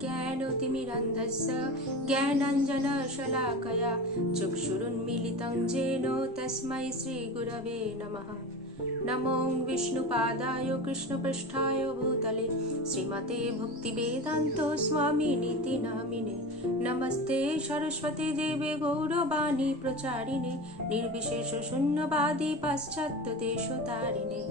ज्ञानतिमिरन्धस्य ज्ञानाञ्जनशलाकया चक्षुरुन्मीलितं येन तस्मै श्रीगुरवे नमः। नमो विष्णुपादाय कृष्णपृष्ठाय भूतले श्रीमते भक्तिवेदान्त स्वामिनीति नामिने। नमस्ते सरस्वती देवे गौरवाणी प्रचारिणे निर्विशेष शून्यवादी पाश्चात्य देशतारिणे।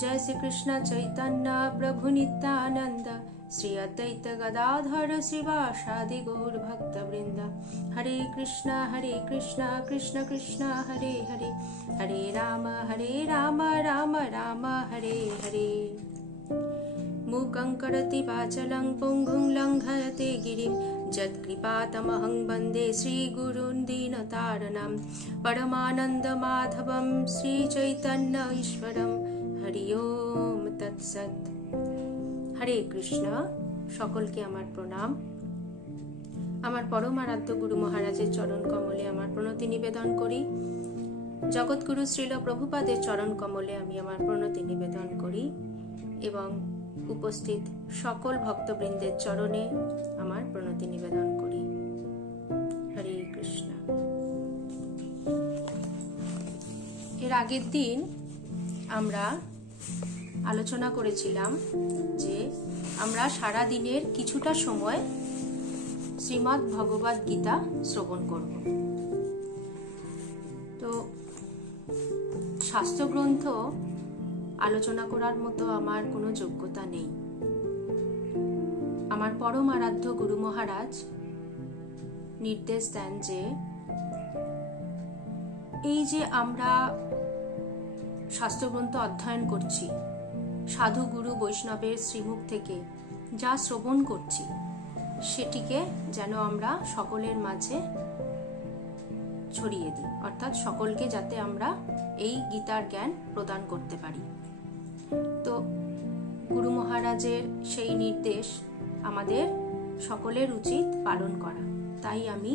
जय श्री कृष्ण चैतन्य प्रभु नित्यानंद श्री अद्वैत गदाधर श्रीवासादि गौर भक्त वृंद। हरे कृष्णा कृष्ण कृष्ण हरे हरे, हरे राम राम राम हरे हरे। मूकं करोति वाचालं पुंगुं लङ्घयते गिरिं यत्कृपातमहं वन्दे श्रीगुरुन् दीनतारिणं। परमानन्दमाधवं श्रीचैतन्य ईश्वरं। हरि ओम तत्सत। हरे कृष्ण। सकलके आमार प्रणाम। आमार परम आराध्य गुरु महाराजेर चरण कमले आमार प्रणति निवेदन करी। जगतगुरु श्रील प्रभुपादेर चरण कमले आमी आमार प्रणति निवेदन करी एवं उपस्थित सकल भक्तबृंदेर चरणे आमार प्रणति निवेदन करी। हरे कृष्ण। एर आगेर दिन आमरा आलोचना करेছিলাম যে আমরা সারা দিনের কিছুটা সময় শ্রীমদ্ ভগবদ গীতা শ্রবণ করব। তো শাস্ত্র গ্রন্থ আলোচনা করার মতো আমার কোনো যোগ্যতা নেই। আমার পরম আরাধ্য গুরু মহারাজ নির্দেশ দেন যে এই যে আমরা শাস্ত্রগ্রন্থ অধ্যয়ন করছি, সাধু গুরু বৈষ্ণবের শ্রীমুখ থেকে যা শ্রবণ করছি সেটিকে যেন আমরা সকলের মাঝে ছড়িয়ে দিই, অর্থাৎ সকলকে যাতে আমরা এই গীতার জ্ঞান প্রদান করতে পারি। তো গুরু মহারাজের সেই নির্দেশ আমাদের সকলের উচিত পালন করা। তাই আমি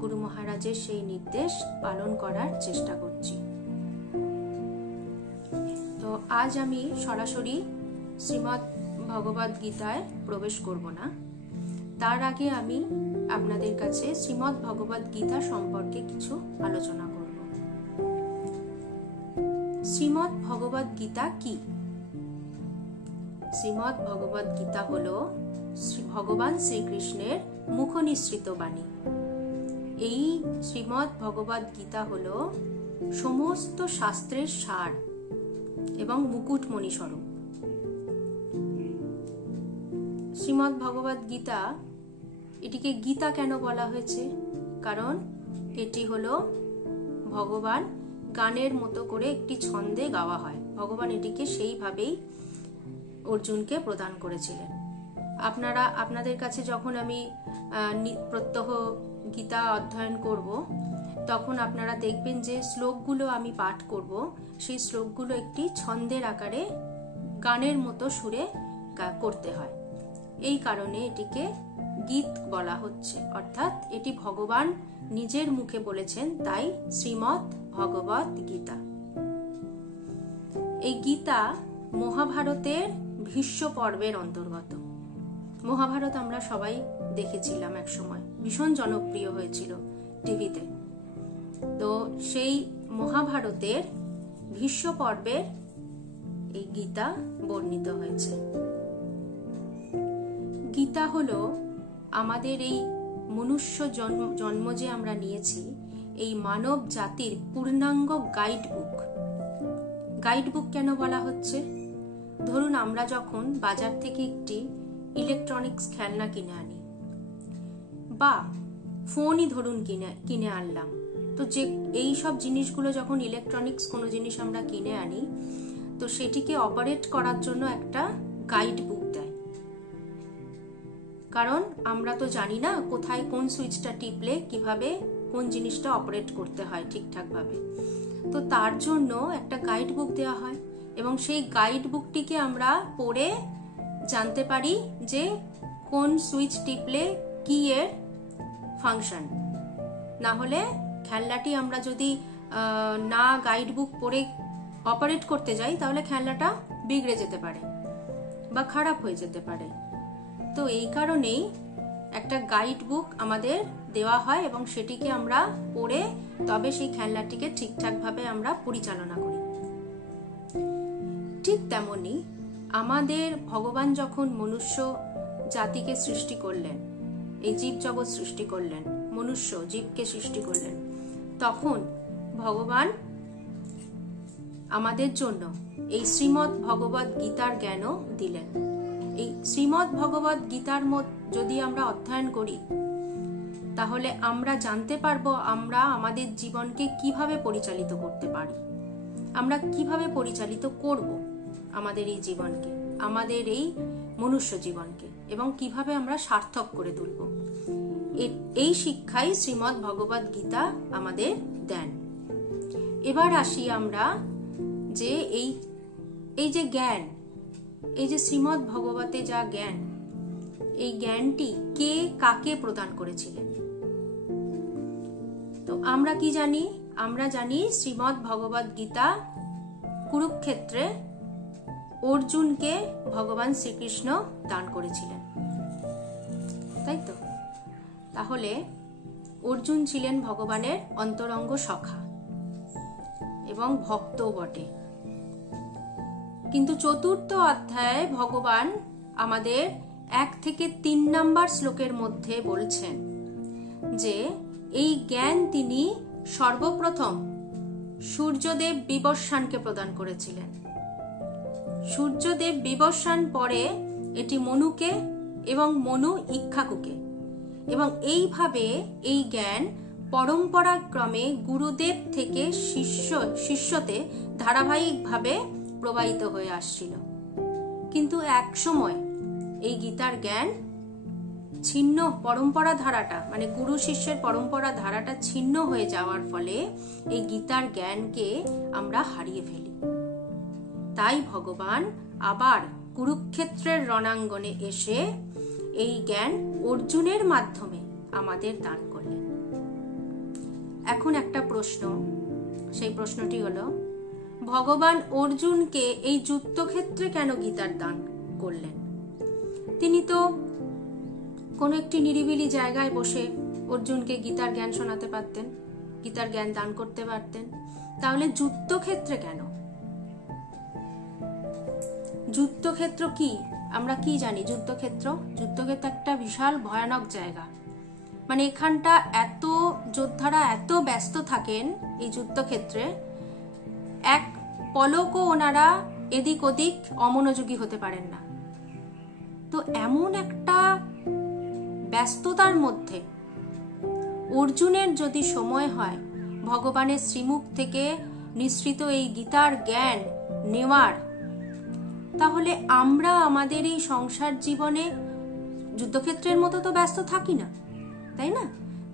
গুরু মহারাজের সেই নির্দেশ পালন করার চেষ্টা করছি। তো আজ আমি সরাসরি শ্রীমদ্ ভগবদ গীতায় প্রবেশ করব না। তার আগে আমি আপনাদের কাছে শ্রীমদ্ ভগবদ গীতা সম্পর্কে কিছু আলোচনা করব। শ্রীমদ্ ভগবদ গীতা কি? শ্রীমদ্ ভগবদ গীতা হলো ভগবান শ্রীকৃষ্ণের মুখনিসৃত বাণী। এই শ্রীমদ্ ভগবদ গীতা হলো সমস্ত শাস্ত্রের সার এবং মুকুটমণি স্বরূপ। শ্রীমদ্ ভগবদ গীতা, এটিকে গীতা কেন বলা হয়েছে? কারণ এটি হলো ভগবান গানের মতো করে একটি ছন্দে গাওয়া হয়। ভগবান এটিকে সেইভাবেই অর্জুনকে প্রদান করেছিলেন। আপনাদের কাছে যখন আমি প্রত্যহ গীতা অধ্যয়ন করব তখন আপনারা দেখবেন যে শ্লোকগুলো আমি পাঠ করব, সেই শ্লোকগুলো একটি ছন্দের আকারে গানের মতো সুরে করতে হয়। এই কারণে এটিকে গীত বলা হচ্ছে, অর্থাৎ এটি ভগবান নিজের মুখে বলেছেন, তাই শ্রীমদ্ ভগবদ গীতা। এই গীতা মহাভারতের ভীষ্ম পর্বের অন্তর্গত। মহাভারত আমরা সবাই দেখেছিলাম, এক সময় ভীষণ জনপ্রিয় হয়েছিল টিভিতে। তো সেই মহাভারতের ভীষ্ম পর্বের এই গীতা বর্ণিত হয়েছে। গীতা হলো আমাদের এই মনুষ্য জন্ম যে আমরা নিয়েছি, এই মানব জাতির পূর্ণাঙ্গ গাইড বুক। গাইড বুক কেন বলা হচ্ছে? ধরুন আমরা যখন বাজার থেকে একটি ইলেকট্রনিক্স খেলনা কিনে আনি, বা ফোনই ধরুন কিনে আনলাম, তো যে এই সব জিনিসগুলো যখন ইলেকট্রনিক্স কোনো জিনিস আমরা কিনে আনি, তো সেটিকে অপারেট করার জন্য একটা গাইড বুক দেয়। কারণ আমরা তো জানি না কোথায় কোন সুইচটা টিপলে কিভাবে কোন জিনিসটা অপারেট করতে হয় ঠিকঠাক ভাবে। তো তার জন্য একটা গাইড বুক দেওয়া হয় এবং সেই গাইড বুকটিকে আমরা পড়ে জানতে পারি যে কোন সুইচ টিপলে কি এর ফাংশন। না হলে খেলনাটি আমরা যদি না গাইড বুক পড়ে অপারেট করতে যাই তাহলে খেলনাটা বিগড়ে যেতে পারে বা খারাপ হয়ে যেতে পারে। তো এই কারণেই একটা গাইড বুক আমাদের দেওয়া হয় এবং সেটিকে আমরা পড়ে তবে সেই খেলনাটিকে ঠিকঠাকভাবে আমরা পরিচালনা করি। ঠিক তেমনি আমাদের ভগবান যখন মনুষ্য জাতিকে সৃষ্টি করলেন, এই জীব জগৎ সৃষ্টি করলেন, মনুষ্য জীবকে সৃষ্টি করলেন, তখন ভগবান আমাদের জন্য এই শ্রীমদ্ ভগবদ গীতার জ্ঞানও দিলেন। এই শ্রীমদ্ ভগবদ গীতার যদি আমরা অধ্যয়ন করি তাহলে আমরা জানতে পারবো আমরা আমাদের জীবনকে কিভাবে পরিচালিত করতে পারি, আমরা কিভাবে পরিচালিত করব আমাদের এই জীবনকে, আমাদের এই মনুষ্য জীবনকে, এবং কিভাবে আমরা সার্থক করে তুলব। এই শিক্ষাই শ্রীমদ্ ভগবদ গীতা আমাদের দেন। এবার আসি আমরা যে এই যে জ্ঞান, এই যে শ্রীমদ্ ভগবতে যা জ্ঞান, এই জ্ঞানটি কে কাকে প্রদান করেছিলেন। তো আমরা কি জানি? আমরা জানি শ্রীমদ্ ভগবদ গীতা কুরুক্ষেত্রে অর্জুনকে ভগবান শ্রীকৃষ্ণ দান করেছিলেন, তাই তো? তাহলে অর্জুন ছিলেন ভগবানের অন্তরঙ্গ সখা এবং ভক্ত বটে। কিন্তু চতুর্থ অধ্যায়ে ভগবান আমাদের 1 থেকে 3 নম্বর শ্লোকের মধ্যে বলছেন যে এই জ্ঞান তিনি সর্বপ্রথম সূর্যদেব বিবস্বানকে প্রদান করেছিলেন। সূর্যদেব বিবস্বান পরে এটি মনুকে এবং মনু ইক্ষ্বাকুকে, এবং এইভাবে এই জ্ঞান পরম্পরাক্রমে গুরুদেব থেকে শিষ্যতে ধারাবাহিকভাবে প্রবাহিত হয়ে আসছিল। কিন্তু এক সময় এই গীতার জ্ঞান ছিন্ন, পরম্পরা ধারাটা মানে গুরু শিষ্যের পরম্পরা ধারাটা ছিন্ন হয়ে যাওয়ার ফলে এই গীতার জ্ঞানকে আমরা হারিয়ে ফেলি। তাই ভগবান আবার কুরুক্ষেত্রের রণাঙ্গনে এসে এই জ্ঞান অর্জুনের মাধ্যমে আমাদের দান করলেন। এখন একটা প্রশ্ন, সেই প্রশ্নটি হলো ভগবান অর্জুনকে এই যুদ্ধক্ষেত্রে কেন গীতার দান করলেন? তিনি তো কোনো একটি নিরিবিলি জায়গায় বসে অর্জুনকে গীতার জ্ঞান শোনাতে পারতেন, গীতার জ্ঞান দান করতে পারতেন। তাহলে যুদ্ধক্ষেত্রে কেন? যুদ্ধক্ষেত্র কি? আমরা কি জানি যুদ্ধক্ষেত্র? যুদ্ধক্ষেত্র একটা বিশাল ভয়ানক জায়গা। মানে এখানটা এত যোদ্ধারা এত ব্যস্ত থাকেন এই যুদ্ধক্ষেত্রে, এক পলকও ওনারা এদিক ওদিক অমনোযোগী হতে পারেন না। তো এমন একটা ব্যস্ততার মধ্যে অর্জুনের যদি সময় হয় ভগবানের শ্রীমুখ থেকে নিঃসৃত এই গীতার জ্ঞান নেওয়ার, তাহলে আমরা আমাদের এই সংসার জীবনে যুদ্ধক্ষেত্রের মতো তো ব্যস্ত থাকি না, তাই না?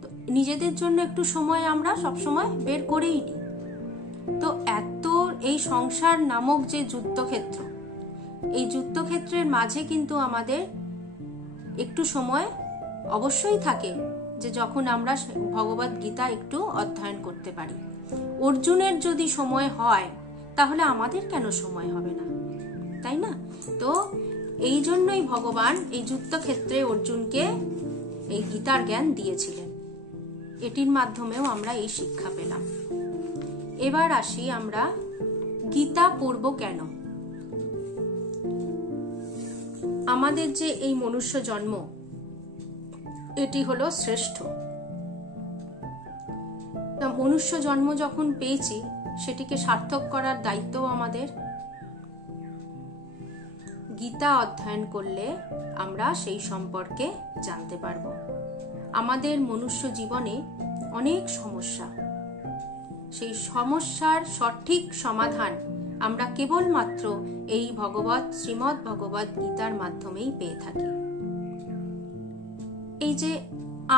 তো নিজেদের জন্য একটু সময় আমরা সবসময় বের করেই নিই। তো এত এই সংসার নামক যে যুদ্ধক্ষেত্র, এই যুদ্ধক্ষেত্রের মাঝে কিন্তু আমাদের একটু সময় অবশ্যই থাকে যে যখন আমরা ভগবদ গীতা একটু অধ্যয়ন করতে পারি। অর্জুনের যদি সময় হয় তাহলে আমাদের কেন সময় হবে না, তাই না? তো এই জন্যই ভগবান এই যুদ্ধক্ষেত্রে অর্জুনকে এই গীতার জ্ঞান দিয়েছিলেন। এটির মাধ্যমেও আমরা এই শিক্ষা পেলাম। এবার আসি আমরা গীতা পড়ব কেন। আমাদের যে এই মনুষ্য জন্ম, এটি হলো শ্রেষ্ঠ। মনুষ্য জন্ম যখন পেয়েছি সেটিকে সার্থক করার দায়িত্ব আমাদের। গীতা অধ্যয়ন করলে আমরা সেই সম্পর্কে জানতে পারব। আমাদের মনুষ্য জীবনে অনেক সমস্যা, সেই সমস্যার সঠিক সমাধান আমরা কেবলমাত্র এই শ্রীমদ্ ভগবদ গীতার মাধ্যমেই পেয়ে থাকি। এই যে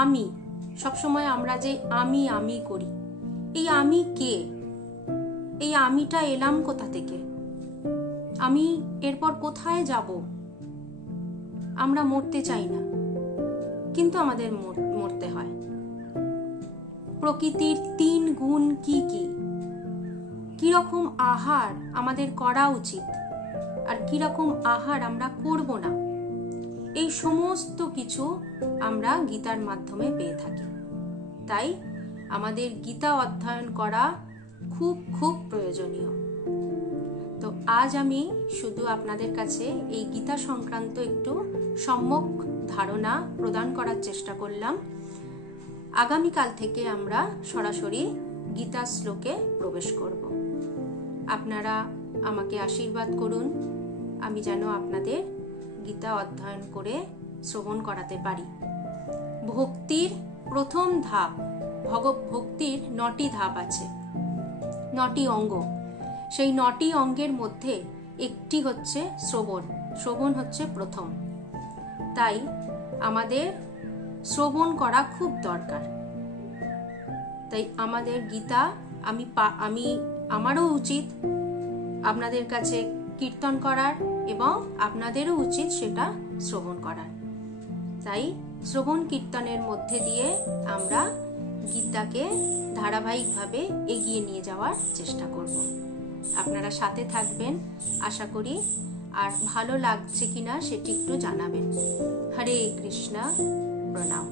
আমি, সবসময় আমরা যে আমি আমি করি, এই আমি কে? এই আমিটা এলাম কোথা থেকে? আমি এরপর কোথায় যাব? আমরা মরতে চাই না, কিন্তু আমাদের মরতে হয়। প্রকৃতির 3 গুণ কি কি? কিরকম আহার আমাদের করা উচিত আর কিরকম আহার আমরা করব না, এই সমস্ত কিছু আমরা গীতার মাধ্যমে পেয়ে থাকি। তাই আমাদের গীতা অধ্যয়ন করা খুব খুব প্রয়োজনীয়। তো আজ আমি শুধু আপনাদের কাছে এই গীতা সংক্রান্ত একটু সম্যক ধারণা প্রদান করার চেষ্টা করলাম। আগামীকাল থেকে আমরা সরাসরি গীতা শ্লোকে প্রবেশ করব। আপনারা আমাকে আশীর্বাদ করুন, আমি যেন আপনাদের গীতা অধ্যয়ন করে শ্রবণ করাতে পারি। ভক্তির প্রথম ধাপ, ভক্তির 9টি ধাপ আছে, 9টি অঙ্গ। সেই 9টি অঙ্গের মধ্যে একটি হচ্ছে শ্রবণ। শ্রবণ হচ্ছে প্রথম। তাই আমাদের শ্রবণ করা খুব দরকার। তাই আমাদের গীতা আমারও উচিত আপনাদের কাছে কীর্তন করার এবং আপনাদেরও উচিত সেটা শ্রবণ করার। তাই শ্রবণ কীর্তনের মধ্যে দিয়ে আমরা গীতাকে ধারাবাহিকভাবে এগিয়ে নিয়ে যাওয়ার চেষ্টা করব। আপনারা সাথে থাকবেন আশা করি। আর ভালো লাগছে কিনা সেটি একটু জানাবেন। হরে কৃষ্ণ, প্রণাম।